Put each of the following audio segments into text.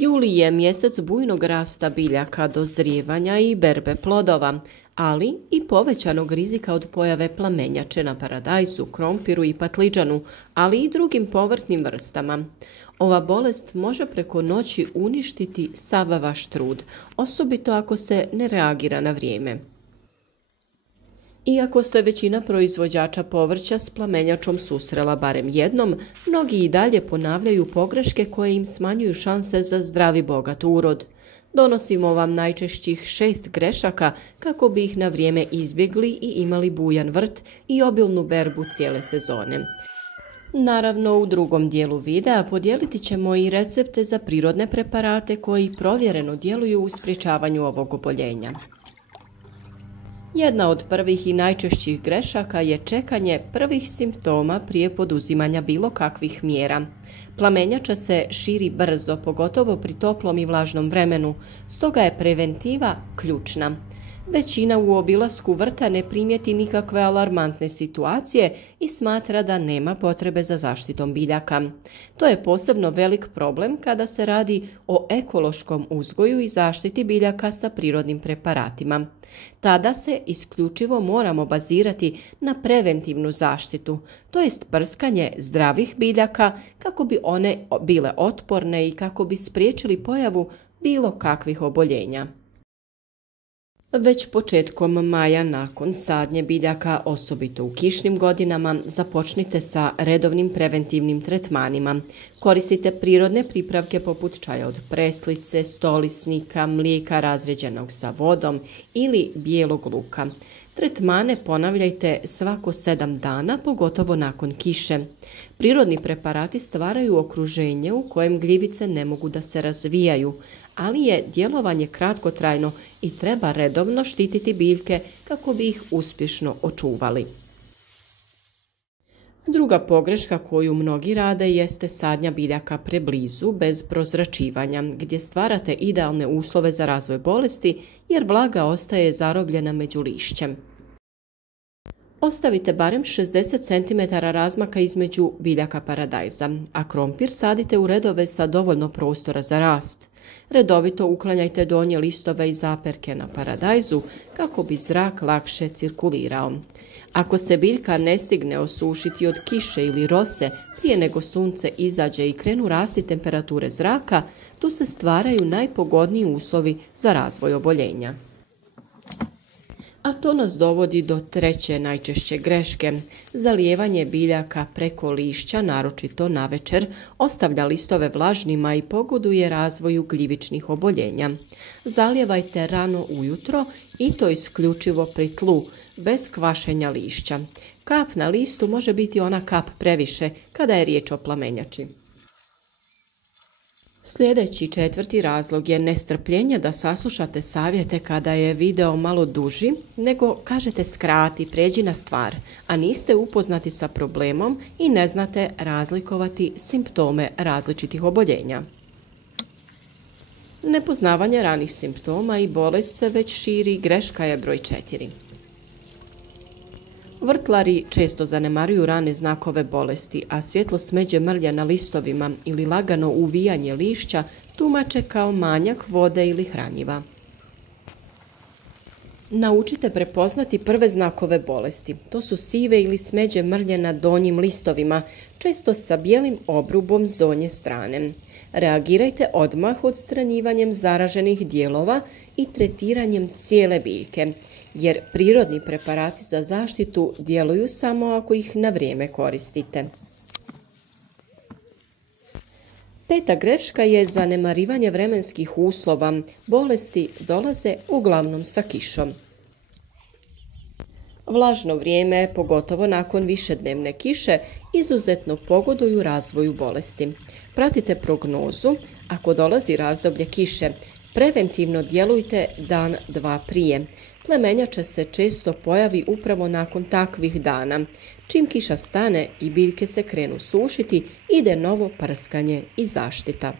Juli je mjesec bujnog rasta biljaka, dozrijevanja i berbe plodova, ali i povećanog rizika od pojave plamenjače na paradajzu, krompiru i patliđanu, ali i drugim povrtnim vrstama. Ova bolest može preko noći uništiti sav vaš trud, osobito ako se ne reagira na vrijeme. Iako se većina proizvođača povrća s plamenjačom susrela barem jednom, mnogi i dalje ponavljaju pogreške koje im smanjuju šanse za zdravi bogat urod. Donosimo vam najčešćih 6 grešaka kako bi ih na vrijeme izbjegli i imali bujan vrt i obilnu berbu cijele sezone. Naravno, u drugom dijelu videa podijeliti ćemo i recepte za prirodne preparate koji provjereno djeluju u sprječavanju ovog oboljenja. Jedna od prvih i najčešćih grešaka je čekanje prvih simptoma prije poduzimanja bilo kakvih mjera. Plamenjača se širi brzo, pogotovo pri toplom i vlažnom vremenu, stoga je preventiva ključna. Većina u obilasku vrta ne primijeti nikakve alarmantne situacije i smatra da nema potrebe za zaštitom biljaka. To je posebno velik problem kada se radi o ekološkom uzgoju i zaštiti biljaka sa prirodnim preparatima. Tada se isključivo moramo bazirati na preventivnu zaštitu, to jest prskanje zdravih biljaka kako bi one bile otporne i kako bi spriječili pojavu bilo kakvih oboljenja. Već početkom maja nakon sadnje biljaka, osobito u kišnim godinama, započnite sa redovnim preventivnim tretmanima. Koristite prirodne pripravke poput čaja od preslice, stolisnika, mlijeka razrijeđenog sa vodom ili bijelog luka. Tretmane ponavljajte svako 7 dana, pogotovo nakon kiše. Prirodni preparati stvaraju okruženje u kojem gljivice ne mogu da se razvijaju, ali je djelovanje kratkotrajno i treba redovno štititi biljke kako bi ih uspješno očuvali. Druga pogreška koju mnogi rade jeste sadnja biljaka preblizu, bez prozračivanja, gdje stvarate idealne uslove za razvoj bolesti jer vlaga ostaje zarobljena među lišćem. Ostavite barem 60 cm razmaka između biljaka paradajza, a krompir sadite u redove sa dovoljno prostora za rast. Redovito uklanjajte donje listove i zaperke na paradajzu kako bi zrak lakše cirkulirao. Ako se biljka ne stigne osušiti od kiše ili rose prije nego sunce izađe i krenu rasti temperature zraka, tu se stvaraju najpogodniji uslovi za razvoj oboljenja. A to nas dovodi do treće najčešće greške. Zalijevanje biljaka preko lišća, naročito navečer, ostavlja listove vlažnima i pogoduje razvoju gljivičnih oboljenja. Zalijevajte rano ujutro i to isključivo pri tlu, bez kvašenja lišća. Kap na listu može biti ona kap previše kada je riječ o plamenjači. Sljedeći 4. razlog je nestrpljenje da saslušate savjete kada je video malo duži, nego kažete skrati, pređi na stvar, a niste upoznati sa problemom i ne znate razlikovati simptome različitih oboljenja. Nepoznavanje ranih simptoma i bolest se već širi, greška je broj 4. Vrtlari često zanemaruju rane znakove bolesti, a svjetlo smeđe mrlja na listovima ili lagano uvijanje lišća tumače kao manjak vode ili hranjiva. Naučite prepoznati prve znakove bolesti. To su sive ili smeđe mrlje na donjim listovima, često sa bijelim obrubom s donje strane. Reagirajte odmah odstranjivanjem zaraženih dijelova i tretiranjem cijele biljke, jer prirodni preparati za zaštitu djeluju samo ako ih na vrijeme koristite. 5. greška je zanemarivanje vremenskih uslova. Bolesti dolaze uglavnom sa kišom. Vlažno vrijeme, pogotovo nakon višednevne kiše, izuzetno pogoduju razvoju bolesti. Pratite prognozu. Ako dolazi razdoblje kiše, preventivno djelujte dan, 2 prije. Plemenjača se često pojavi upravo nakon takvih dana. Čim kiša stane i biljke se krenu sušiti, ide novo prskanje i zaštita.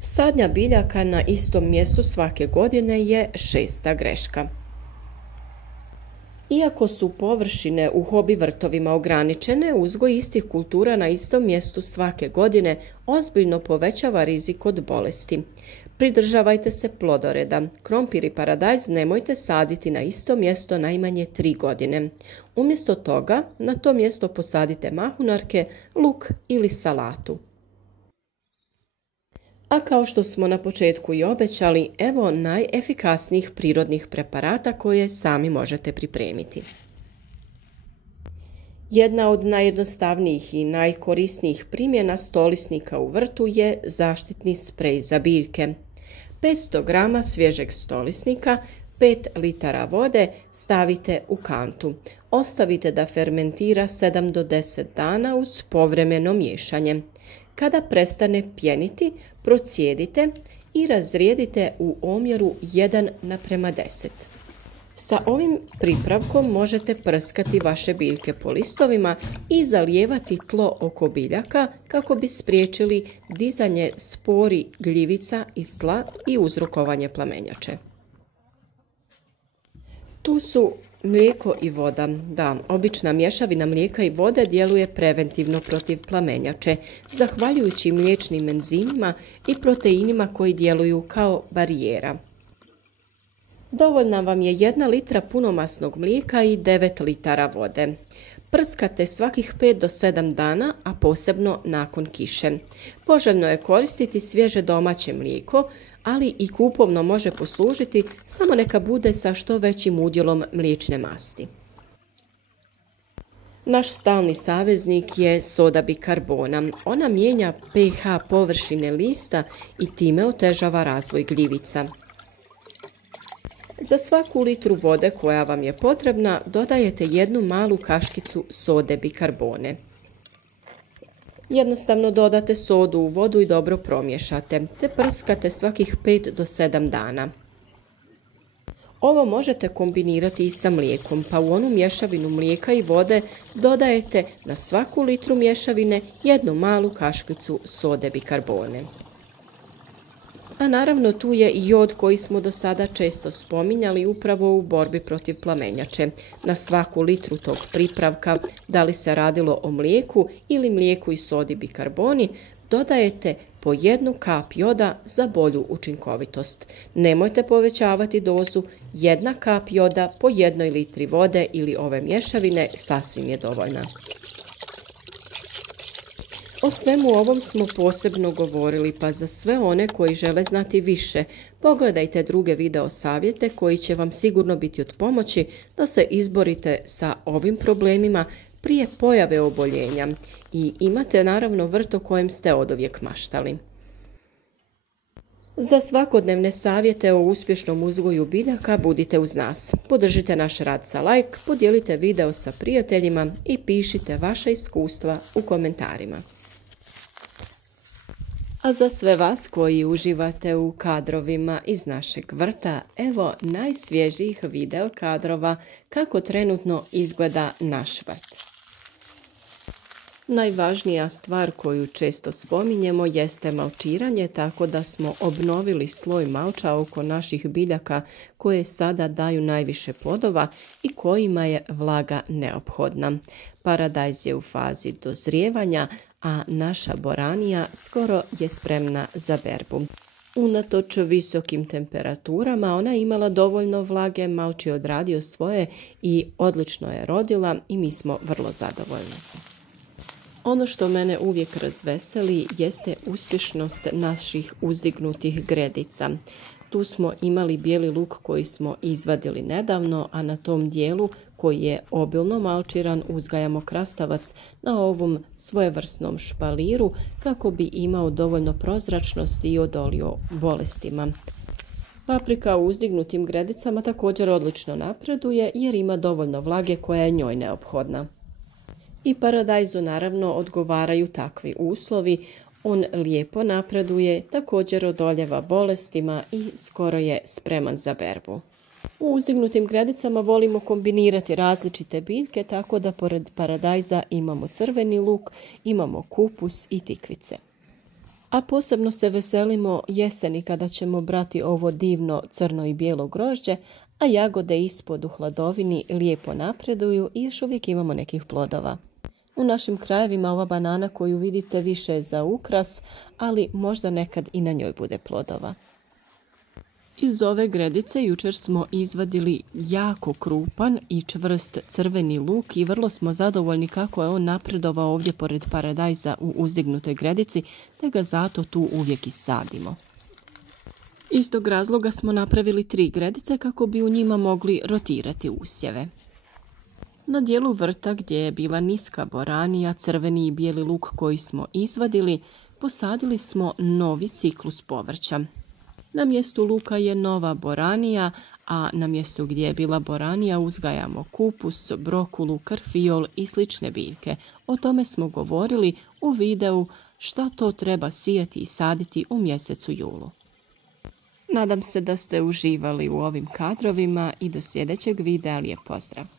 Sadnja biljaka na istom mjestu svake godine je 6. greška. Iako su površine u hobi vrtovima ograničene, uzgoj istih kultura na istom mjestu svake godine ozbiljno povećava rizik od bolesti. Pridržavajte se plodoreda. Krompir i paradajz nemojte saditi na isto mjesto najmanje 3 godine. Umjesto toga, na to mjesto posadite mahunarke, luk ili salatu. A kao što smo na početku i obećali, evo najefikasnijih prirodnih preparata koje sami možete pripremiti. Jedna od najjednostavnijih i najkorisnijih primjena stolisnika u vrtu je zaštitni sprej za biljke. 500 g svježeg stolisnika, 5 litara vode stavite u kantu. Ostavite da fermentira 7 do 10 dana uz povremeno miješanje. Kada prestane pjeniti, procijedite i razrijedite u omjeru 1:10. Sa ovim pripravkom možete prskati vaše biljke po listovima i zalijevati tlo oko biljaka kako bi spriječili dizanje spori gljivica iz tla i uzrokovanje plamenjače. Tu su mlijeko i voda. Da, obična mješavina mlijeka i vode djeluje preventivno protiv plamenjače, zahvaljujući mliječnim enzimima i proteinima koji djeluju kao barijera. Dovoljna vam je 1 litra punomasnog mlijeka i 9 litara vode. Prskate svakih 5 do 7 dana, a posebno nakon kiše. Poželjno je koristiti svježe domaće mlijeko, ali i kupovno može poslužiti, samo neka bude sa što većim udjelom mliječne masti. Naš stalni saveznik je soda bikarbona. Ona mijenja pH površine lista i time otežava razvoj gljivica. Za svaku litru vode koja vam je potrebna dodajete 1 malu kaškicu sode bikarbone. Jednostavno dodate sodu u vodu i dobro promiješate, te prskate svakih 5 do 7 dana. Ovo možete kombinirati i sa mlijekom, pa u onu mješavinu mlijeka i vode dodajete na svaku litru mješavine 1 malu kaškicu sode bikarbone. A naravno tu je i jod koji smo do sada često spominjali upravo u borbi protiv plamenjače. Na svaku litru tog pripravka, da li se radilo o mlijeku ili mlijeku i sodi bikarboni, dodajete po 1 kap joda za bolju učinkovitost. Nemojte povećavati dozu, 1 kap joda po 1 litri vode ili ove mješavine sasvim je dovoljna. O svemu ovom smo posebno govorili, pa za sve one koji žele znati više, pogledajte druge video savjete koji će vam sigurno biti od pomoći da se izborite sa ovim problemima prije pojave oboljenja i imate naravno vrt o kojem ste oduvijek maštali. Za svakodnevne savjete o uspješnom uzgoju biljaka budite uz nas. Podržite naš rad sa like, podijelite video sa prijateljima i pišite vaša iskustva u komentarima. A za sve vas koji uživate u kadrovima iz našeg vrta, evo najsvježijih video kadrova kako trenutno izgleda naš vrt. Najvažnija stvar koju često spominjemo jeste malčiranje, tako da smo obnovili sloj malča oko naših biljaka koje sada daju najviše plodova i kojima je vlaga neophodna. Paradajz je u fazi dozrijevanja, a naša boranija skoro je spremna za berbu. Unatoč visokim temperaturama ona je imala dovoljno vlage, malč je odradio svoje i odlično je rodila i mi smo vrlo zadovoljni. Ono što mene uvijek razveseli jeste uspješnost naših uzdignutih gredica. Tu smo imali bijeli luk koji smo izvadili nedavno, a na tom dijelu koji je obilno malčiran uzgajamo krastavac na ovom svojevrsnom špaliru kako bi imao dovoljno prozračnosti i odolio bolestima. Paprika u uzdignutim gredicama također odlično napreduje jer ima dovoljno vlage koja je njoj neophodna. I paradajzu naravno odgovaraju takvi uslovi, on lijepo napreduje, također odoljeva bolestima i skoro je spreman za berbu. U uzdignutim gredicama volimo kombinirati različite biljke, tako da pored paradajza imamo crveni luk, imamo kupus i tikvice. A posebno se veselimo jeseni kada ćemo brati ovo divno crno i bijelo grožđe, a jagode ispod u hladovini lijepo napreduju i još uvijek imamo nekih plodova. U našim krajevima ova banana koju vidite više je za ukras, ali možda nekad i na njoj bude plodova. Iz ove gredice jučer smo izvadili jako krupan i čvrst crveni luk i vrlo smo zadovoljni kako je on napredovao ovdje pored paradajza u uzdignutoj gredici, te ga zato tu uvijek i sadimo. Iz tog razloga smo napravili 3 gredice kako bi u njima mogli rotirati usjeve. Na dijelu vrta gdje je bila niska boranija, crveni i bijeli luk koji smo izvadili, posadili smo novi ciklus povrća. Na mjestu luka je nova boranija, a na mjestu gdje je bila boranija uzgajamo kupus, brokulu, karfiol i slične biljke. O tome smo govorili u videu šta to treba sijati i saditi u mjesecu julu. Nadam se da ste uživali u ovim kadrovima i do sljedećeg videa. Lijep pozdrav!